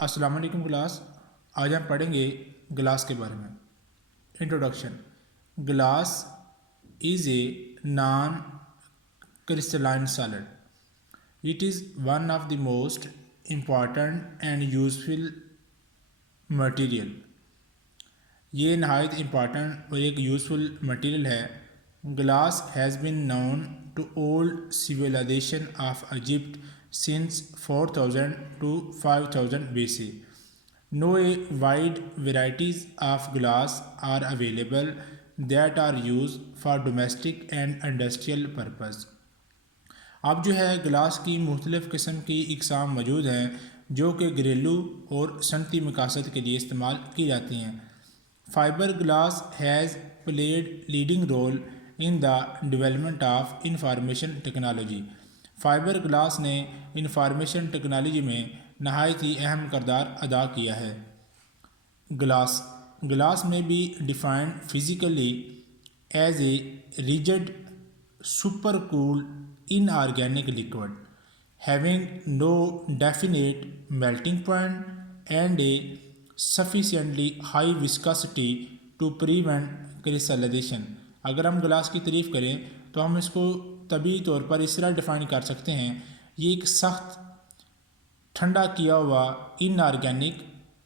अस्सलाम वालेकुम क्लास। आज हम पढ़ेंगे गिलास के बारे में। Introduction. Glass is a non crystalline solid. It is one of the most important and useful material. ये नहायत इम्पॉर्टेंट और एक यूजफुल मटेरियल है। Glass has been known to old civilisation of Egypt since 4000 to 5000 BC. No wide varieties of glass are available that are used for domestic and industrial purpose. अब जो है गिलास की मुख्तलिफ़ किस्म की इकसाम मौजूद हैं जो कि घरेलू और सनती मकासद के लिए इस्तेमाल की जाती हैं। Fibre glass has played leading role in the development of information technology. Fibre glass ने इंफॉर्मेशन टेक्नोलॉजी में नहायत ही अहम किरदार अदा किया है। ग्लास में be defined physically as a rigid super cool inorganic liquid having no definite melting point and a sufficiently high viscosity to prevent crystallisation. अगर हम ग्लास की तारीफ़ करें तो हम इसको तभी तौर पर इस तरह डिफ़ाइन कर सकते हैं, ये एक सख्त ठंडा किया हुआ इनऑर्गेनिक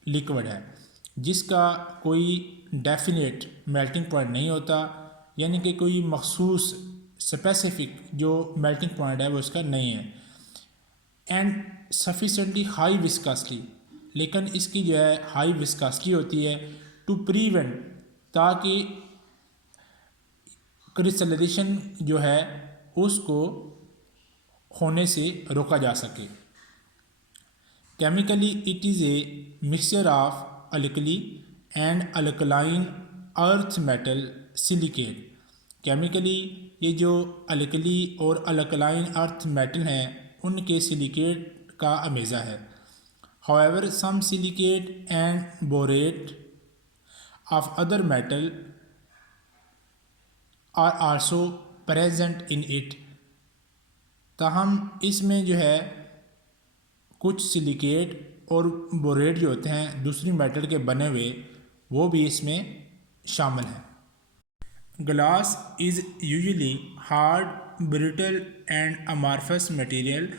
लिक्विड है जिसका कोई डेफिनेट मेल्टिंग पॉइंट नहीं होता, यानी कि कोई मखसूस स्पेसिफिक जो मेल्टिंग पॉइंट है वो इसका नहीं है। एंड सफिशेंटली हाई विस्कोसिटी, लेकिन इसकी जो है हाई विस्कोसिटी होती है टू प्रिवेंट, ताकि क्रिस्टलाइजेशन जो है उसको होने से रोका जा सके। Chemically it is a mixture of alkali and alkaline earth metal silicate. Chemically ये जो अल्कली और अल्कलाइन अर्थ मेटल हैं उनके सिलिकेट का अमेज़ा है। However some silicate and borate of other metal are also present in it. ताहम इसमें जो है कुछ सिलिकेट और बोरेट जो होते हैं दूसरी मेटल के बने हुए वो भी इसमें शामिल हैं। Glass is usually hard, brittle and amorphous material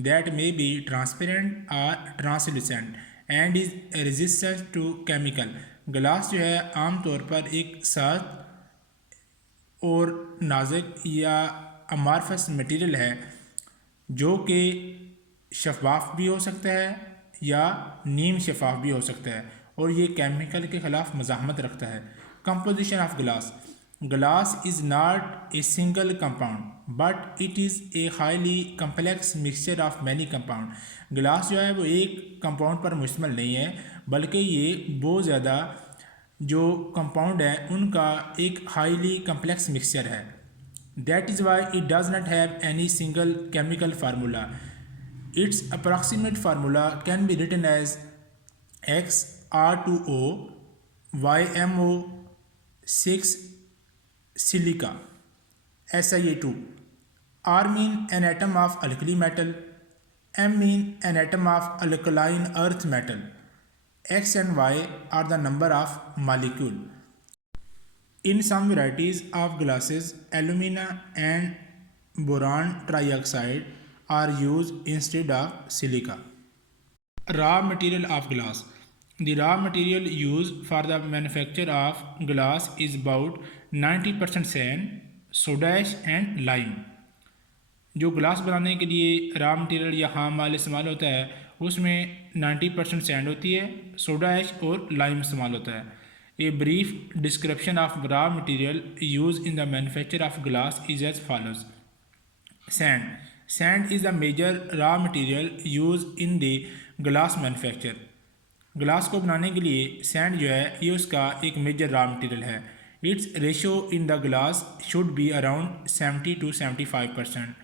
that may be transparent और translucent and is resistant to chemical. Glass जो है आम तौर पर एक सख्त और नाजुक या अमॉर्फस मटेरियल है जो कि शफाफ भी हो सकता है या नीम शफाफ भी हो सकता है और ये केमिकल के ख़िलाफ़ मज़ाहमत रखता है। Composition of glass is not a single compound but it is a highly complex mixture of many compound. Glass जो है वो एक कंपाउंड पर मुश्तमिल नहीं है बल्कि ये बहुत ज़्यादा जो कंपाउंड है उनका एक हाईली कम्प्लेक्स मिक्सचर है। That is why it does not have any single chemical formula. Its approximate formula can be written as XR2O YMO 6 silica SiA2। R mean an atom of alkali metal, M mean an atom of alkaline earth metal, X and Y are the number of molecule. In some varieties of glasses, alumina and boron trioxide are used instead of silica. Raw material of glass. The raw material used for the manufacture of glass is about 90% sand, soda ash and lime. जो glass बनाने के लिए raw material या खाम माल इस्तेमाल होता है उसमें 90% सैंड होती है, सोडा ऐश और लाइम इस्तेमाल होता है। A brief description of raw material use in the manufacture of glass is as follows. Sand is the major raw material use in the glass manufacture. Glass को बनाने के लिए सैंड जो है ये उसका एक मेजर रॉ मटेरियल है। It's ratio in the glass should be around 70 to 75%.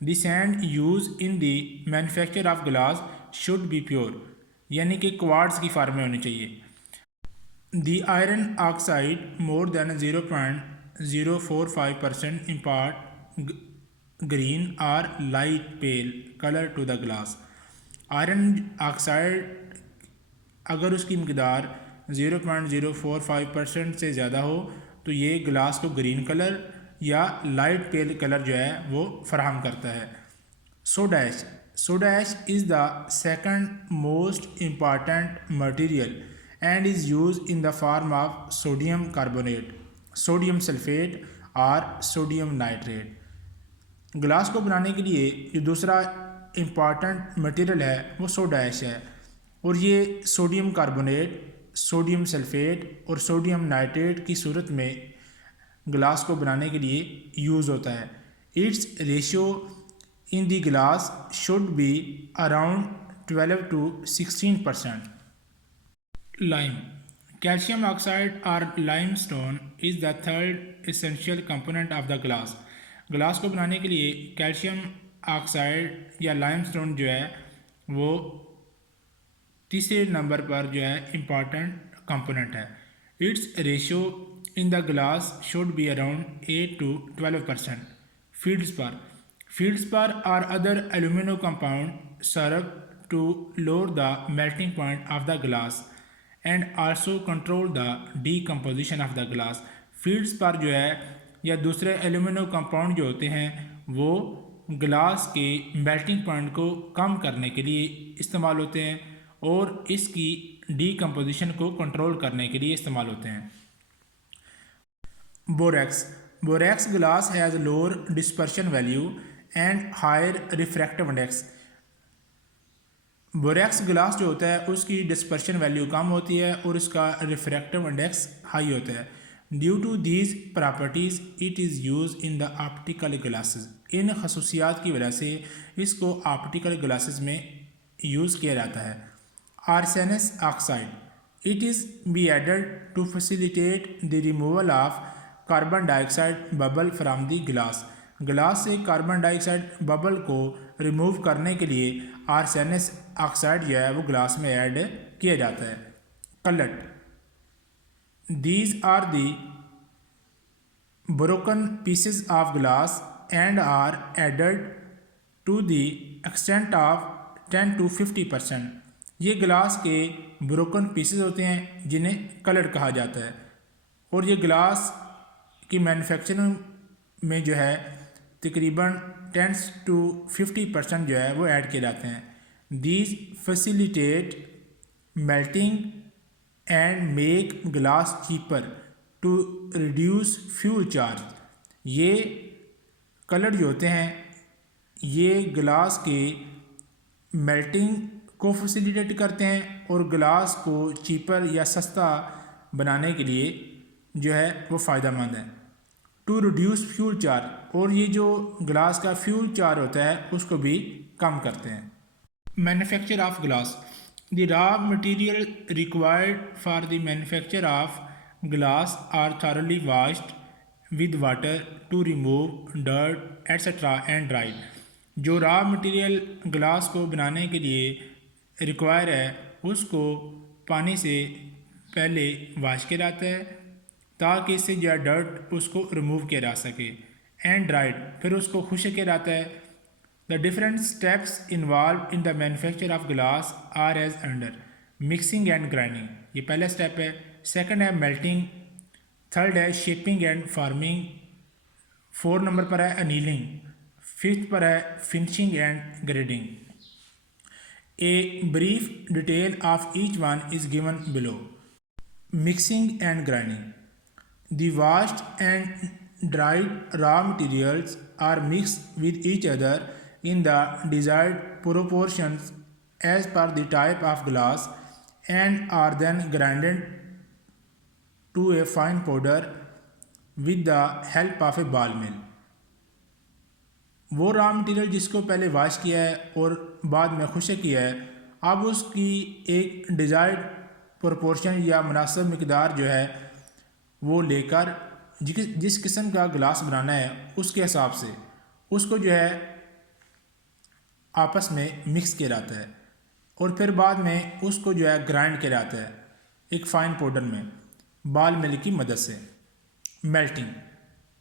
The sand used in the manufacture of glass should be pure, यानी कि क्वार्ट्ज की फॉर्म में होनी चाहिए। The iron oxide more than 0.045% impart green or light pale color to the glass. Iron oxide अगर उसकी मकदार 0.045% से ज़्यादा हो तो ये गिलास को ग्रीन कलर या लाइट पेल कलर जो है वो फराहम करता है। Soda ash is the second most important material and is use in the form of sodium carbonate, sodium sulphate और सोडियम नाइट्रेट। ग्लास को बनाने के लिए जो दूसरा इम्पॉर्टेंट मटेरियल है वो सोडा ऐश है, और ये सोडियम कार्बोनेट, सोडियम सल्फेट और सोडियम नाइट्रेट की सूरत में ग्लास को बनाने के लिए यूज़ होता है। It's ratio in the glass should be around 12 to 16%. Lime. Calcium oxide or limestone is the third essential component of the glass. Glass को बनाने के लिए कैल्शियम ऑक्साइड या लाइमस्टोन जो है वो तीसरे नंबर पर जो है इम्पॉर्टेंट कंपोनेंट है। It's ratio in the glass should be around 8 to 12%. Feldspar or other aluminum compound serve to lower the melting point of the glass and also control the decomposition of the glass. Feldspar जो है या दूसरे aluminium compound जो होते हैं वो glass के melting point को कम करने के लिए इस्तेमाल होते हैं और इसकी डीकम्पोजिशन को कंट्रोल करने के लिए इस्तेमाल होते हैं। Borax glass has lower dispersion value and higher refractive index. Borax glass जो होता है उसकी डिस्पर्शन वैल्यू कम होती है और इसका रिफ्रैक्टिव इंडेक्स हाई होता है। Due to these properties it is use in the optical glasses. इन खसूसियात की वजह से इसको ऑप्टिकल ग्लासेस में यूज़ किया जाता है। Arsenous oxide it is be added to facilitate the removal of carbon dioxide bubble from the glass. Glass से कार्बन डाइऑक्साइड बबल को रिमूव करने के लिए आर्सेनस ऑक्साइड जो है वो ग्लास में ऐड किया जाता है। कलट These are the broken pieces of glass and are added to the extent of 10 to 50%. ये ग्लास के ब्रोकन पीसेस होते हैं जिन्हें कलर कहा जाता है, और ये ग्लास की मैन्युफैक्चरिंग में जो है तकरीबन 10 to 50% जो है वो ऐड किए जाते हैं। These facilitate melting and make glass cheaper to reduce fuel charge. ये कलर जो होते हैं ये ग्लास के मेल्टिंग को फैसिलिटेट करते हैं और ग्लास को चीपर या सस्ता बनाने के लिए जो है वो फ़ायदा मंद है। टू रिड्यूस फ्यूल चार्ज, और ये जो ग्लास का फ्यूल चार्ज होता है उसको भी कम करते हैं। Manufacture of glass The raw material required for the manufacture of glass are thoroughly washed with water to remove dirt etc. and dried. जो रॉ मटेरियल ग्लास को बनाने के लिए रिक्वायर है उसको पानी से पहले वाश किया जाता है ताकि इससे जो डर्ट उसको रिमूव किया जा सके, एंड ड्राइड फिर उसको खुश्क किया जाता है। The different steps involved in the manufacture of glass are as under: mixing and grinding, ये पहला स्टेप है। सेकंड है मेल्टिंग, थर्ड है शेपिंग एंड फार्मिंग, 4 नंबर पर है अनीलिंग, 5th पर है finishing and grading. A brief detail of each one is given below. Mixing and grinding, the washed and dried raw materials are mixed with each other in the desired proportions as per the type of glass and are then grinded to a fine powder with the help of a ball mill. वो raw material जिसको पहले wash किया है और बाद में खुश्क किया है, अब उसकी एक डिज़ायर्ड प्रोपोर्शन या मुनासिब मकदार जो है वो लेकर जिस किस्म का ग्लास बनाना है उसके हिसाब से उसको जो है आपस में मिक्स किया जाता है और फिर बाद में उसको जो है ग्राइंड किया जाता है एक फ़ाइन पाउडर में बाल मिल की मदद से। Melting,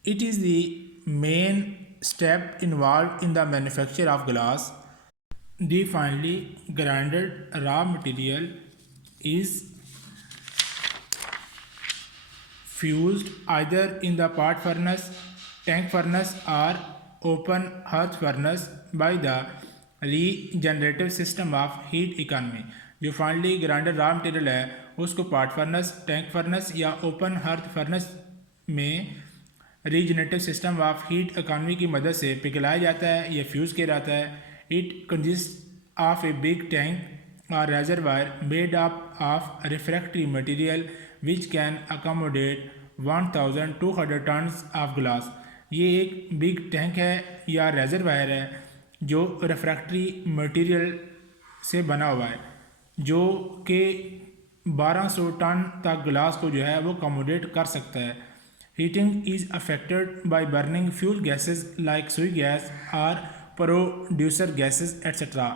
it is the main step involve in the manufacture of glass. The finally grinded raw material is fused either in the pot furnace, tank furnace or open hearth furnace by the regenerative system of heat economy। जो finally grinder raw material है उसको pot furnace, tank furnace या open hearth furnace में regenerative system of heat economy की मदद से पिघलाया जाता है या फ्यूज़ किया जाता है। It consist of a big tank और reservoir made up of refractory material which can accommodate 1200 tons of glass. ये एक बिग टैंक है या रेजरवायर है जो रिफ्रैक्टरी मटेरियल से बना हुआ है जो कि 1200 टन तक ग्लास को जो है वो अकोमोडेट कर सकता है। Heating is affected by burning fuel gases like सुई गैस और producer gases etcetera.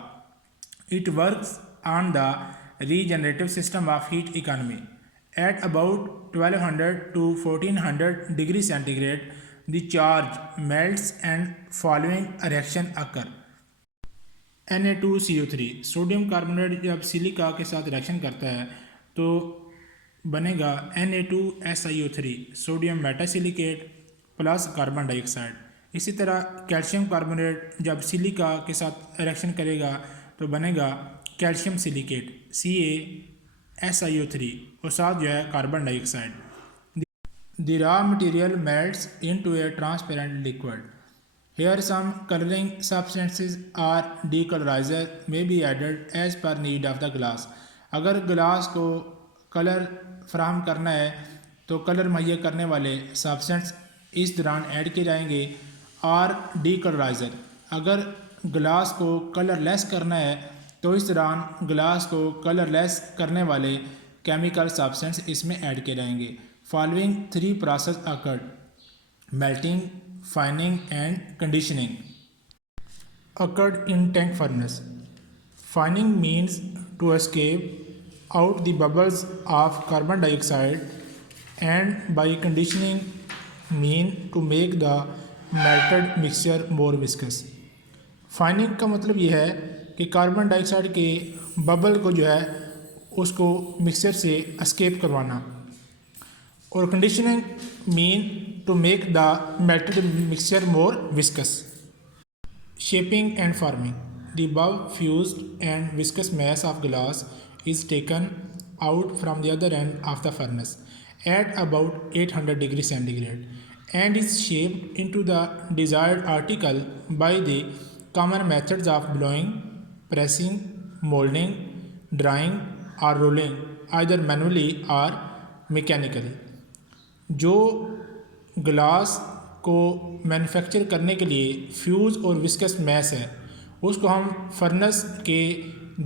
It works on the regenerative system of heat economy at about 1200 to 1400 degree centigrade. The charge melts and following reaction occur. Na2CO3 sodium carbonate जब silica के साथ reaction करता है तो बनेगा Na2SiO3 sodium metasilicate plus carbon dioxide. इसी तरह calcium carbonate जब सिलिका के साथ रिएक्शन करेगा तो बनेगा कैल्शियम सिलिकेट CaSiO3 और साथ जो है carbon dioxide. The raw material melts into a transparent liquid. Here some coloring substances or decolorizer may be added as per need of the glass. अगर ग्लास को कलर फ्राहम करना है तो कलर मुहैया करने वाले सब्सटेंस इस दौरान ऐड किए जाएंगे। और डीकलराइज़र अगर ग्लास को कलरलेस करना है तो इस दौरान ग्लास को कलरलेस करने वाले केमिकल सब्सटेंस इसमें ऐड किए जाएंगे। Following 3 process occurred: melting, fining and conditioning occurred in tank furnace. Fining means to escape out the bubbles of carbon dioxide, and by conditioning mean to make the melted mixture more viscous. Fining का मतलब ये है कि carbon dioxide के bubble को जो है उसको मिक्सर से एस्केप करवाना। और conditioning mean to make the melted mixture more viscous. Shaping and forming the above fused and viscous mass of glass is taken out from the other end of the furnace at about 800 degrees centigrade and is shaped into the desired article by the common methods of blowing, pressing, molding, drying or rolling either manually or mechanically। जो glass को manufacture करने के लिए fuse और viscous mess है उसको हम furnace के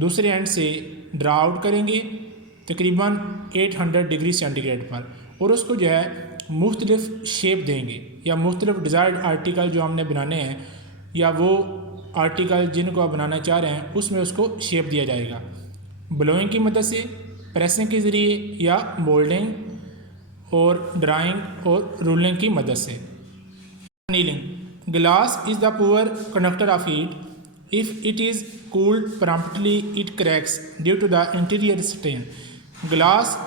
दूसरे एंड से ड्रा आउट करेंगे तकरीबन 800 डिग्री सेंटीग्रेड पर और उसको जो है मुख्तलिफ शेप देंगे या मुख्तलिफ डिज़ायर्ड आर्टिकल जो हमने बनाने हैं या वो आर्टिकल जिनको आप बनाना चाह रहे हैं उसमें उसको शेप दिया जाएगा ब्लोइंग की मदद से, प्रेसिंग के ज़रिए या मोल्डिंग और ड्राइंग और रूलिंग की मदद से। Annealing glass is the poor conductor of heat if it is cooled promptly it cracks due to the interior strain. Glass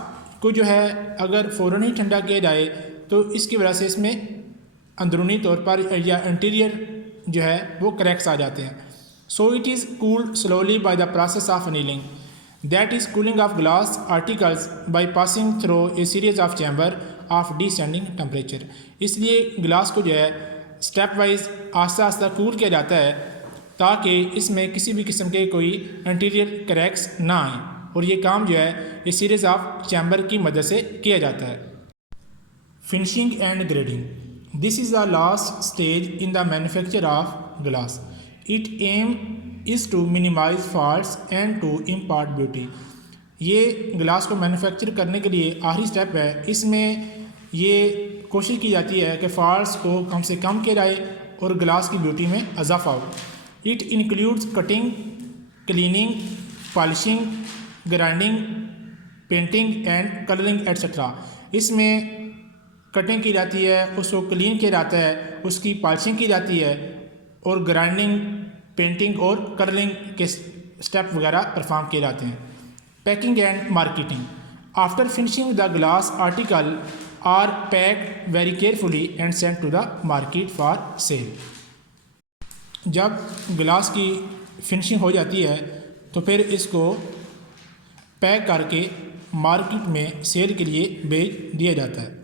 को जो है अगर फ़ौरन ही ठंडा किया जाए तो इसकी वजह से इसमें अंदरूनी तौर पर या इंटीरियर जो है वो क्रैक्स आ जाते हैं। So it is cooled slowly by the process of annealing that is cooling of glass articles by passing through a series of chamber of descending temperature। इसलिए ग्लास को जो है स्टेप वाइज आस्ता आस्ता कूल किया जाता है ताकि इसमें किसी भी किस्म के कोई इंटीरियर क्रैक्स ना आए और ये काम जो है ये सीरीज ऑफ चैम्बर की मदद से किया जाता है। Finishing and grading this is the last stage in the manufacture of glass. It aim is to minimise faults and to impart beauty. ये ग्लास को मैन्युफैक्चर करने के लिए आखिरी स्टेप है। इसमें ये कोशिश की जाती है कि फॉल्ट्स को कम से कम किया जाए और ग्लास की ब्यूटी में इजाफा हो। It includes cutting, cleaning, polishing, grinding, painting and colouring etcetera. इसमें कटिंग की जाती है, उसको क्लीन किया जाता है, उसकी पॉलिशिंग की जाती है और ग्राइंडिंग, पेंटिंग और कलरिंग के स्टेप वगैरह परफॉर्म किए जाते हैं। Packing and marketing. After finishing the glass article are packed very carefully and sent to the market for sale. जब ग्लास की फिनिशिंग हो जाती है तो फिर इसको पैक करके मार्केट में सेल के लिए भेज दिया जाता है।